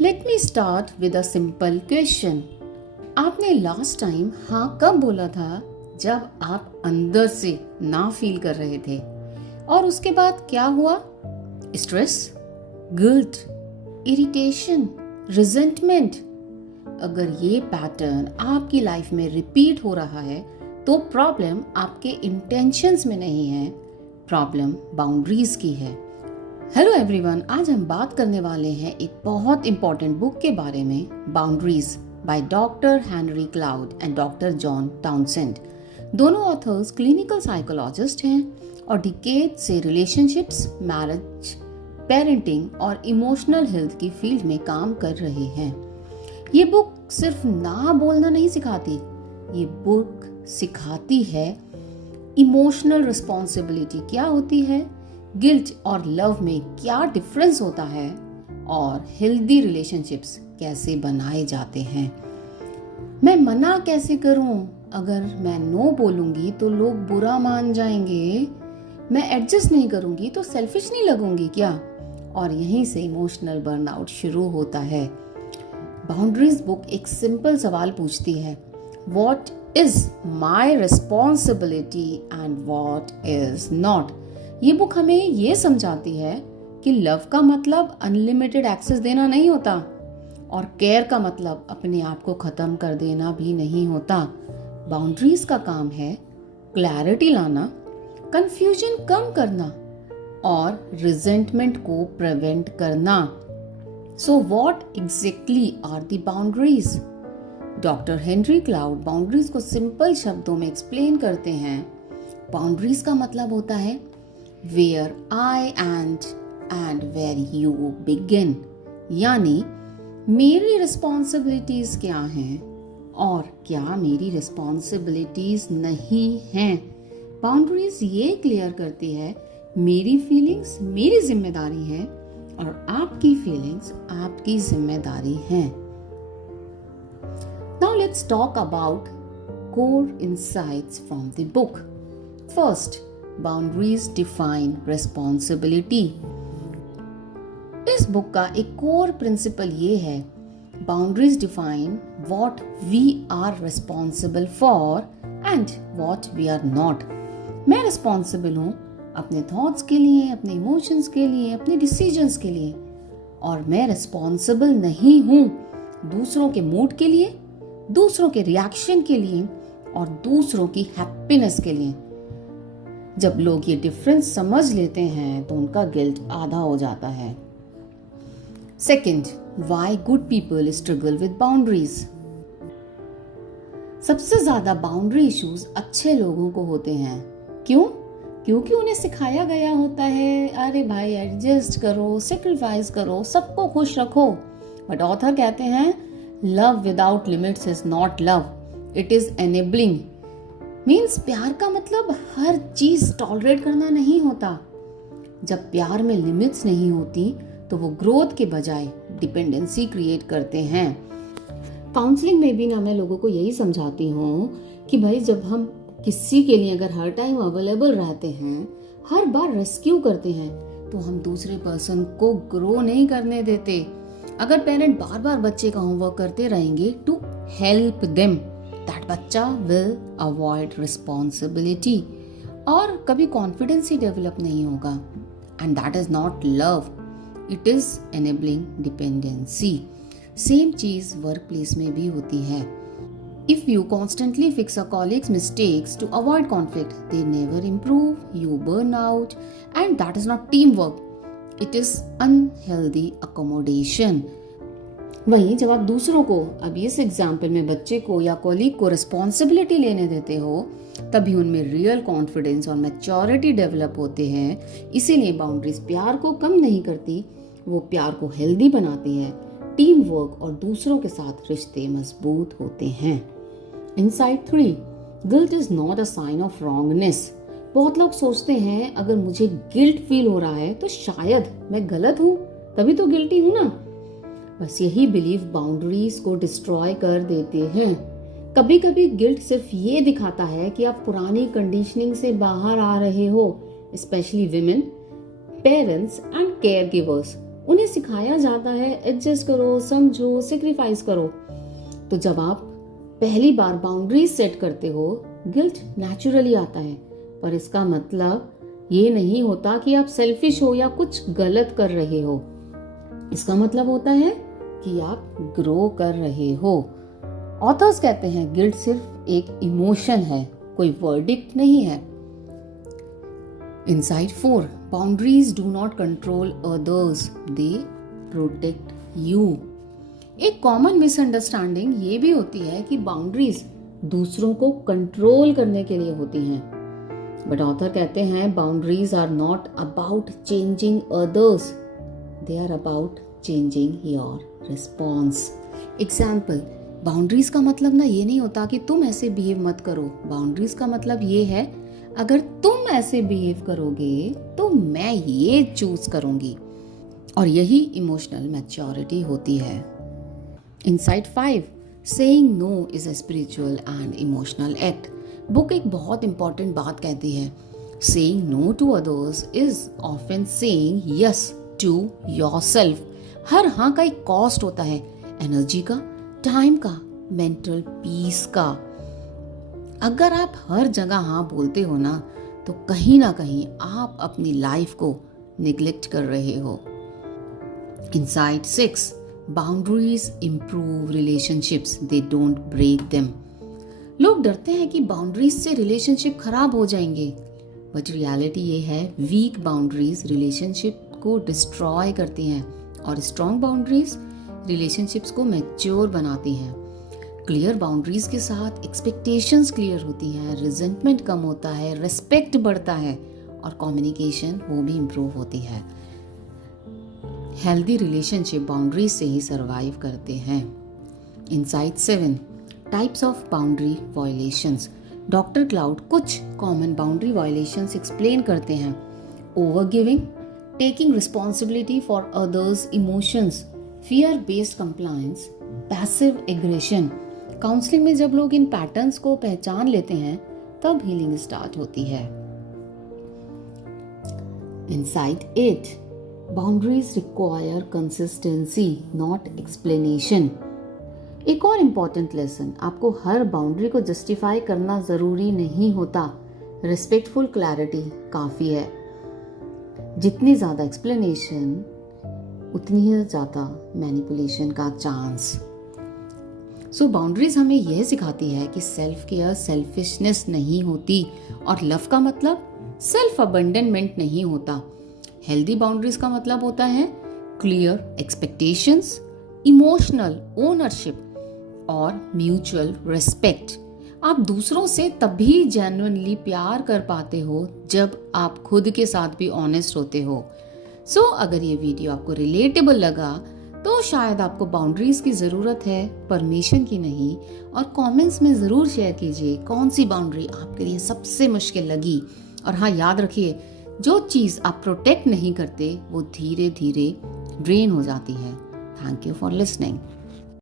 Let me start with a simple question. आपने last time हाँ कब बोला था जब आप अंदर से ना फील कर रहे थे? और उसके बाद क्या हुआ? Stress, guilt, irritation, resentment. अगर ये पैटर्न आपकी लाइफ में रिपीट हो रहा है तो प्रॉब्लम आपके इंटेंशंस में नहीं है, प्रॉब्लम बाउंड्रीज की है। हेलो एवरीवन, आज हम बात करने वाले हैं एक बहुत इंपॉर्टेंट बुक के बारे में, boundaries by doctor Henry cloud and doctor John Townsend. दोनों ऑथर्स क्लिनिकल साइकोलॉजिस्ट हैं और डिकेड से रिलेशनशिप्स, मैरिज, पेरेंटिंग और इमोशनल हेल्थ की फील्ड में काम कर रहे हैं। ये बुक सिर्फ ना बोलना नहीं सिखाती, ये बुक सिखाती है इमोशनल रिस्पॉन्सिबिलिटी क्या होती है, गिल्ट और लव में क्या डिफरेंस होता है और हेल्दी रिलेशनशिप्स कैसे बनाए जाते हैं। मैं मना कैसे करूं? अगर मैं नो बोलूंगी तो लोग बुरा मान जाएंगे। मैं एडजस्ट नहीं करूंगी तो सेल्फिश नहीं लगूंगी क्या? और यहीं से इमोशनल बर्नआउट शुरू होता है। बाउंड्रीज बुक एक सिंपल सवाल पूछती है, what is my responsibility and what is not. ये बुक हमें ये समझाती है कि लव का मतलब अनलिमिटेड एक्सेस देना नहीं होता और केयर का मतलब अपने आप को खत्म कर देना भी नहीं होता। बाउंड्रीज का काम है क्लैरिटी लाना, कंफ्यूजन कम करना और रिजेंटमेंट को प्रिवेंट करना। So what exactly are the boundaries? Doctor Henry Cloud boundaries को सिंपल शब्दों में एक्सप्लेन करते हैं। बाउंड्रीज का मतलब होता है where I end and where you begin, यानी मेरी रिस्पॉन्सिबिलिटीज क्या हैं और क्या मेरी रिस्पॉन्सिबिलिटीज नहीं हैं। बाउंड्रीज ये क्लियर करती है मेरी फीलिंग्स मेरी जिम्मेदारी है और आपकी फीलिंग्स आपकी जिम्मेदारी है। Now let's talk about core insights from the book. First, boundaries define responsibility. इस बुक का एक कोर प्रिंसिपल ये है, boundaries define what we are responsible for and what we are not. मैं रिस्पॉन्सिबल हूँ अपने थॉट्स के लिए, अपने इमोशंस के लिए, अपने डिसीजंस के लिए, और मैं रिस्पॉन्सिबल नहीं हूँ दूसरों के मूड के लिए, दूसरों के रिएक्शन के लिए और दूसरों की हैप्पीनेस के लिए। जब लोग ये डिफरेंस समझ लेते हैं तो उनका गिल्ट आधा हो जाता है। Second, why good people struggle with boundaries. सबसे ज्यादा बाउंड्री इश्यूज अच्छे लोगों को होते हैं। क्यों? क्योंकि उन्हें सिखाया गया होता है, अरे भाई एडजस्ट करो, सेक्रीफाइस करो, सबको खुश रखो। बट ऑथर कहते हैं, love without limits is not love, it is enabling. Means प्यार का मतलब हर चीज टॉलरेट करना नहीं होता। जब प्यार में लिमिट्स नहीं होती तो वो ग्रोथ के बजाय डिपेंडेंसी क्रिएट करते हैं। काउंसलिंग में भी ना मैं लोगों को यही समझाती हूँ कि भाई जब हम किसी के लिए अगर हर टाइम अवेलेबल रहते हैं, हर बार रेस्क्यू करते हैं, तो हम दूसरे पर्सन को ग्रो नहीं करने देते। अगर पेरेंट बार बार बच्चे का होमवर्क करते रहेंगे टू हेल्प देम, that बच्चा will avoid responsibility और कभी कॉन्फिडेंस ही डेवलप नहीं होगा। and that is not love, it is enabling dependency। Same चीज वर्क प्लेस में भी होती है। If you constantly fix a colleague's mistakes to avoid conflict, they never improve, you burn out, and that is not teamwork, it is unhealthy accommodation। वहीं जब आप दूसरों को, अब इस एग्जाम्पल में बच्चे को या कॉलीग को रिस्पॉन्सिबिलिटी लेने देते हो, तभी उनमें रियल कॉन्फिडेंस और मैच्योरिटी डेवलप होते हैं। इसीलिए बाउंड्रीज प्यार को कम नहीं करती, वो प्यार को हेल्दी बनाती है। टीम वर्क और दूसरों के साथ रिश्ते मजबूत होते हैं। Insight 3, guilt is not a sign of wrongness. बहुत लोग सोचते हैं अगर मुझे गिल्ट फील हो रहा है तो शायद मैं गलत हूँ, तभी तो गिल्टी हूँ ना। बस यही बिलीफ बाउंड्रीज को डिस्ट्रॉय कर देते हैं। कभी कभी गिल्ट सिर्फ ये दिखाता है कि आप पुरानी कंडीशनिंग से बाहर आ रहे हो, specially women, parents and care givers. उन्हें सिखाया जाता है एडजस्ट करो, समझो, सेक्रीफाइस करो। तो जब आप पहली बार बाउंड्रीज सेट करते हो, गिल्ट नेचुरली आता है, पर इसका मतलब ये नहीं होता कि आप सेल्फिश हो या कुछ गलत कर रहे हो। इसका मतलब होता है कि आप ग्रो कर रहे हो। ऑथर्स कहते हैं गिल्ट सिर्फ एक इमोशन है, कोई वर्डिक्ट नहीं है। Inside 4, boundaries do not control others, they protect you. एक कॉमन मिसअंडरस्टैंडिंग ये भी होती है कि बाउंड्रीज दूसरों को कंट्रोल करने के लिए होती हैं, बट ऑथर कहते हैं boundaries are not about changing others, they are about changing your response. Example, boundaries का मतलब ना ये नहीं होता कि तुम ऐसे बिहेव मत करो। बाउंड्रीज का मतलब ये है अगर तुम ऐसे बिहेव करोगे तो मैं ये चूज करूंगी, और यही इमोशनल मैच्योरिटी होती है। Insight 5, saying no is a spiritual and emotional act. Book एक बहुत इंपॉर्टेंट बात कहती है, saying no to others is often saying yes to yourself. हर हाँ का एक कॉस्ट होता है, एनर्जी का, टाइम का, मेंटल पीस का। अगर आप हर जगह हाँ बोलते हो ना, तो कहीं ना कहीं आप अपनी लाइफ को निग्लेक्ट कर रहे हो। Inside 6, boundaries improve relationships, they don't break them. लोग डरते हैं कि बाउंड्रीज से रिलेशनशिप खराब हो जाएंगे, बट रियलिटी ये है वीक बाउंड्रीज रिलेशनशिप को डिस्ट्रॉय करती हैं, और स्ट्रॉन्ग बाउंड्रीज रिलेशनशिप्स को मैच्योर बनाती हैं। क्लियर बाउंड्रीज के साथ एक्सपेक्टेशंस क्लियर होती हैं, रिजेंटमेंट कम होता है, रिस्पेक्ट बढ़ता है, और कम्युनिकेशन वो भी इम्प्रूव होती है। हेल्दी रिलेशनशिप बाउंड्रीज से ही सर्वाइव करते हैं। Inside 7, types of boundary violations. Doctor cloud कुछ कॉमन बाउंड्री वायलेशंस एक्सप्लेन करते हैं। Over giving, taking responsibility for others emotions, fear based compliance, passive aggression. Counselling में जब लोग इन पैटर्न्स को पहचान लेते हैं तब हीलिंग स्टार्ट होती है। Inside 8, boundaries require consistency not explanation. एक और इम्पॉर्टेंट लेसन, आपको हर बाउंड्री को जस्टिफाई करना जरूरी नहीं होता। रिस्पेक्टफुल क्लैरिटी काफी है। जितनी ज्यादा एक्सप्लेनेशन उतनी ही ज्यादा मैनिपुलेशन का चांस। सो बाउंड्रीज हमें यह सिखाती है कि सेल्फ केयर सेल्फिशनेस नहीं होती, और लव का मतलब सेल्फ अबंडनमेंट नहीं होता। हेल्दी बाउंड्रीज का मतलब होता है क्लियर एक्सपेक्टेशंस, इमोशनल ओनरशिप और म्यूचुअल रिस्पेक्ट। आप दूसरों से तभी जेन्युइनली प्यार कर पाते हो जब आप खुद के साथ भी ऑनेस्ट होते हो। सो अगर ये वीडियो आपको रिलेटेबल लगा तो शायद आपको बाउंड्रीज की ज़रूरत है, परमिशन की नहीं। और कमेंट्स में ज़रूर शेयर कीजिए कौन सी बाउंड्री आपके लिए सबसे मुश्किल लगी। और हाँ, याद रखिए, जो चीज़ आप प्रोटेक्ट नहीं करते वो धीरे धीरे ड्रेन हो जाती है। Thank you for listening.